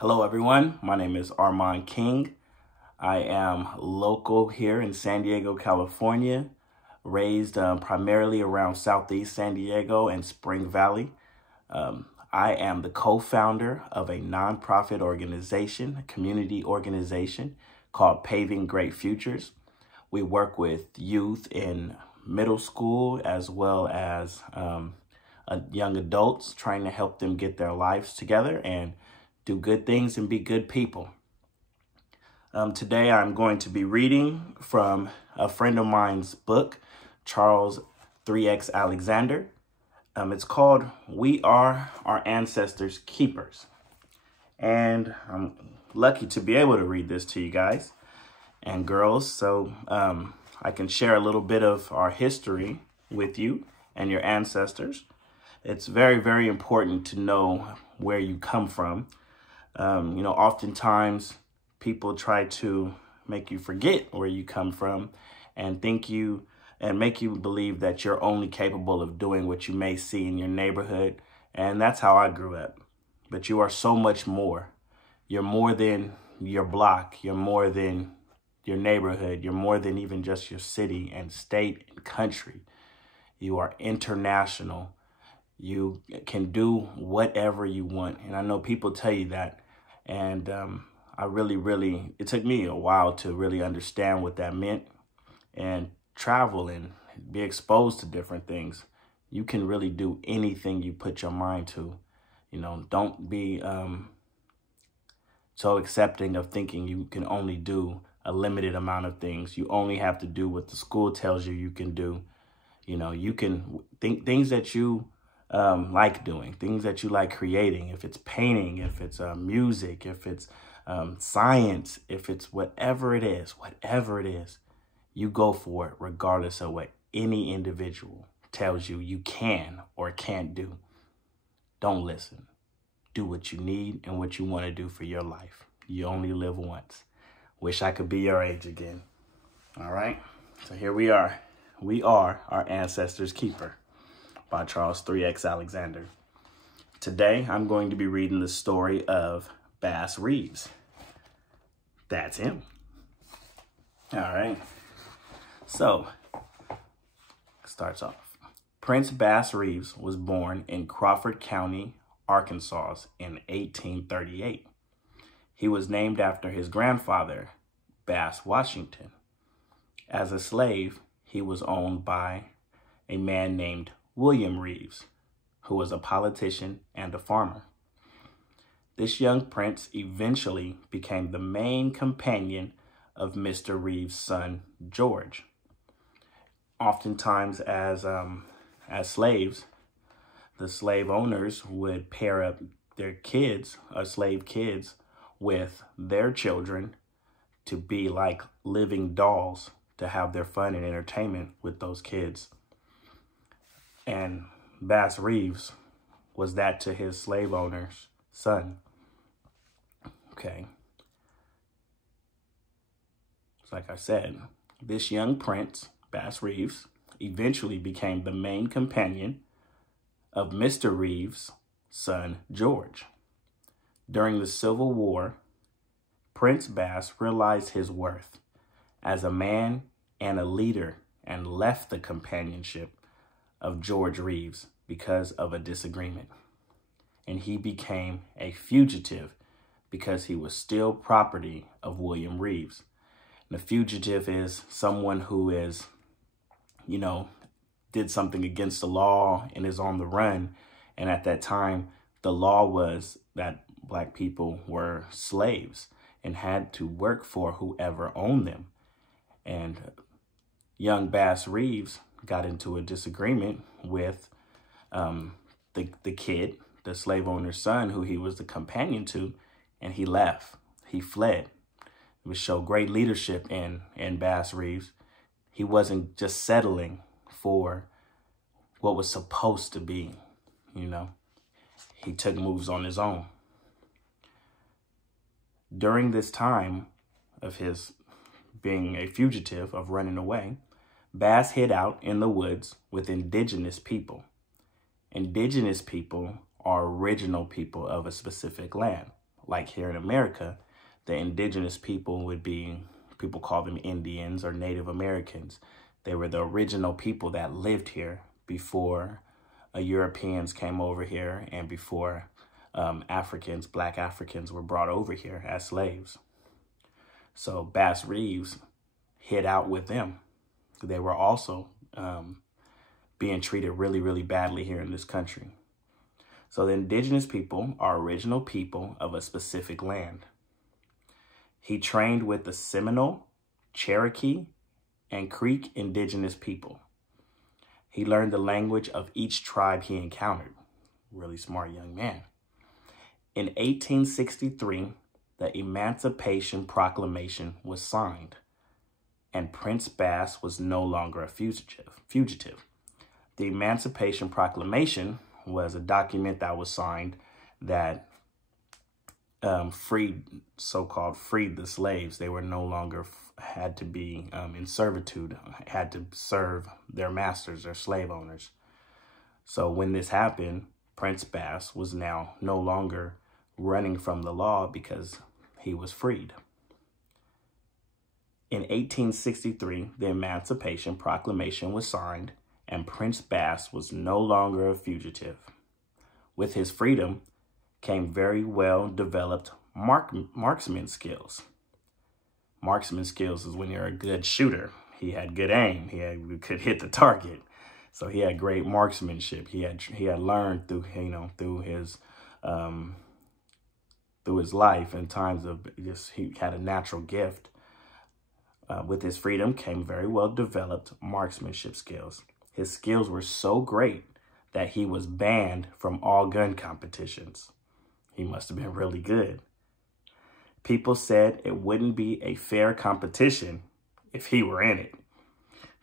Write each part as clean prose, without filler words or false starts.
Hello everyone, my name is Armand King. I am local here in San Diego, California, raised primarily around Southeast San Diego and Spring Valley. I am the co-founder of a nonprofit organization, a community organization called Paving Great Futures. We work with youth in middle school as well as young adults, trying to help them get their lives together and do good things and be good people. Today I'm going to be reading from a friend of mine's book, Charles 3X Alexander. It's called We Are Our Ancestors' Keepers. And I'm lucky to be able to read this to you guys and girls, so I can share a little bit of our history with you and your ancestors. It's very, very important to know where you come from. Oftentimes people try to make you forget where you come from and make you believe that you're only capable of doing what you may see in your neighborhood. And that's how I grew up. But you are so much more. You're more than your block. You're more than your neighborhood. You're more than even just your city and state and country. You are international. You can do whatever you want. And I know people tell you that. And it took me a while to really understand what that meant and travel and be exposed to different things. You can really do anything you put your mind to. Don't be so accepting of thinking you can only do a limited amount of things. You only have to do what the school tells you can do. You can think things that you like doing, things that you like creating, if it's painting, if it's music, if it's science, if it's whatever it is, you go for it regardless of what any individual tells you can or can't do. Don't listen. Do what you need and what you want to do for your life. You only live once. Wish I could be your age again. All right. So here we are. We are our ancestors' keeper by Charles 3X Alexander. Today, I'm going to be reading the story of Bass Reeves. That's him. All right. So, starts off. Prince Bass Reeves was born in Crawford County, Arkansas in 1838. He was named after his grandfather, Bass Washington. As a slave, he was owned by a man named William Reeves, who was a politician and a farmer. This young prince eventually became the main companion of Mr. Reeves' son, George. Oftentimes, as slaves, the slave owners would pair up their kids, slave kids, with their children to be like living dolls to have their fun and entertainment with those kids. And Bass Reeves was that to his slave owner's son. Okay. So like I said, this young prince, Bass Reeves, eventually became the main companion of Mr. Reeves' son, George. During the Civil War, Prince Bass realized his worth as a man and a leader and left the companionship of George Reeves because of a disagreement. And he became a fugitive because he was still property of William Reeves. And a fugitive is someone who is, did something against the law and is on the run. And at that time, the law was that Black people were slaves and had to work for whoever owned them. And young Bass Reeves got into a disagreement with the kid, the slave owner's son, who he was the companion to, and he left. He fled. It would show great leadership in Bass Reeves. He wasn't just settling for what was supposed to be, He took moves on his own. During this time of his being a fugitive, of running away, Bass hid out in the woods with indigenous people. Indigenous people are original people of a specific land, like here in America, the indigenous people would be, people call them Indians or Native Americans. They were the original people that lived here before Europeans came over here and before Africans, Black Africans were brought over here as slaves. So Bass Reeves hid out with them. They were also being treated really, really badly here in this country. So the indigenous people are original people of a specific land. He trained with the Seminole, Cherokee, and Creek indigenous people. He learned the language of each tribe he encountered. Really smart young man. In 1863, the Emancipation Proclamation was signed, and Prince Bass was no longer a fugitive. The Emancipation Proclamation was a document that was signed that freed the slaves. They were no longer had to be in servitude, had to serve their masters, their slave owners. So when this happened, Prince Bass was now no longer running from the law because he was freed. In 1863, the Emancipation Proclamation was signed, and Prince Bass was no longer a fugitive. With his freedom came very well-developed marksman skills. Marksman skills is when you're a good shooter. He had good aim. He could hit the target. So he had great marksmanship. He had learned through his life and times of just, he had a natural gift. With his freedom came very well-developed marksmanship skills. His skills were so great that he was banned from all gun competitions. He must have been really good. People said it wouldn't be a fair competition if he were in it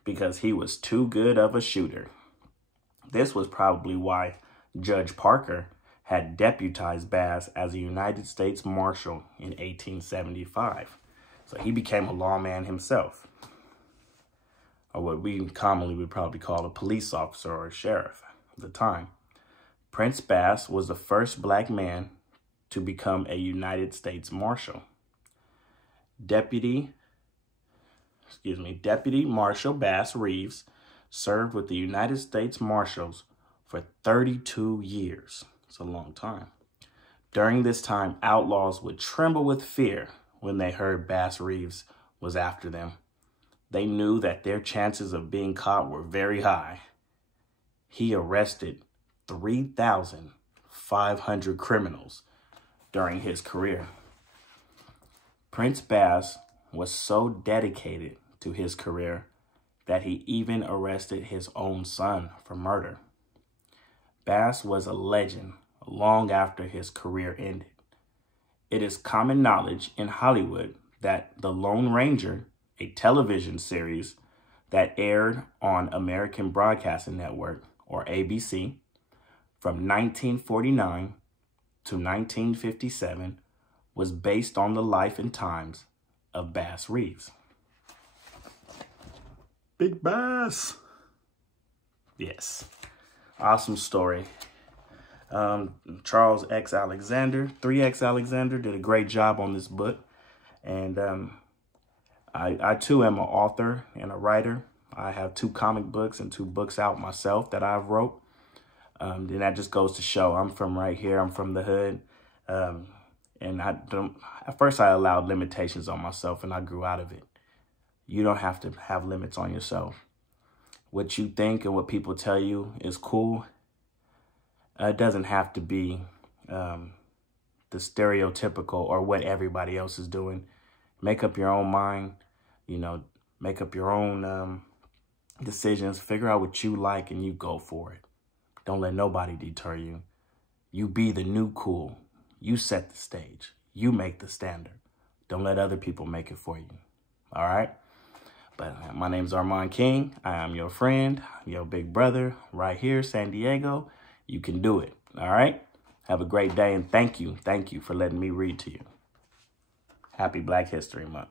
because he was too good of a shooter. This was probably why Judge Parker had deputized Bass as a United States Marshal in 1875. So he became a lawman himself, or what we commonly would probably call a police officer or a sheriff at the time. Prince Bass was the first Black man to become a United States Marshal. Deputy Marshal Bass Reeves served with the United States Marshals for 32 years. It's a long time. During this time, outlaws would tremble with fear when they heard Bass Reeves was after them. They knew that their chances of being caught were very high. He arrested 3,500 criminals during his career. Prince Bass was so dedicated to his career that he even arrested his own son for murder. Bass was a legend long after his career ended. It is common knowledge in Hollywood that The Lone Ranger, a television series that aired on American Broadcasting Network, or ABC, from 1949 to 1957, was based on the life and times of Bass Reeves. Big Bass. Yes. Awesome story. Charles X. Alexander, 3X Alexander, did a great job on this book. And I too am an author and a writer. I have 2 comic books and 2 books out myself that I've wrote. And that just goes to show I'm from right here. I'm from the hood. And at first I allowed limitations on myself and I grew out of it. You don't have to have limits on yourself. What you think and what people tell you is cool. It doesn't have to be the stereotypical or what everybody else is doing. Make up your own mind, make up your own decisions, figure out what you like and you go for it. Don't let nobody deter you. You be the new cool. You set the stage. You make the standard. Don't let other people make it for you. All right? But my name's Armand King. I am your friend, your big brother right here, San Diego. You can do it. All right? Have a great day and thank you. Thank you for letting me read to you. Happy Black History Month.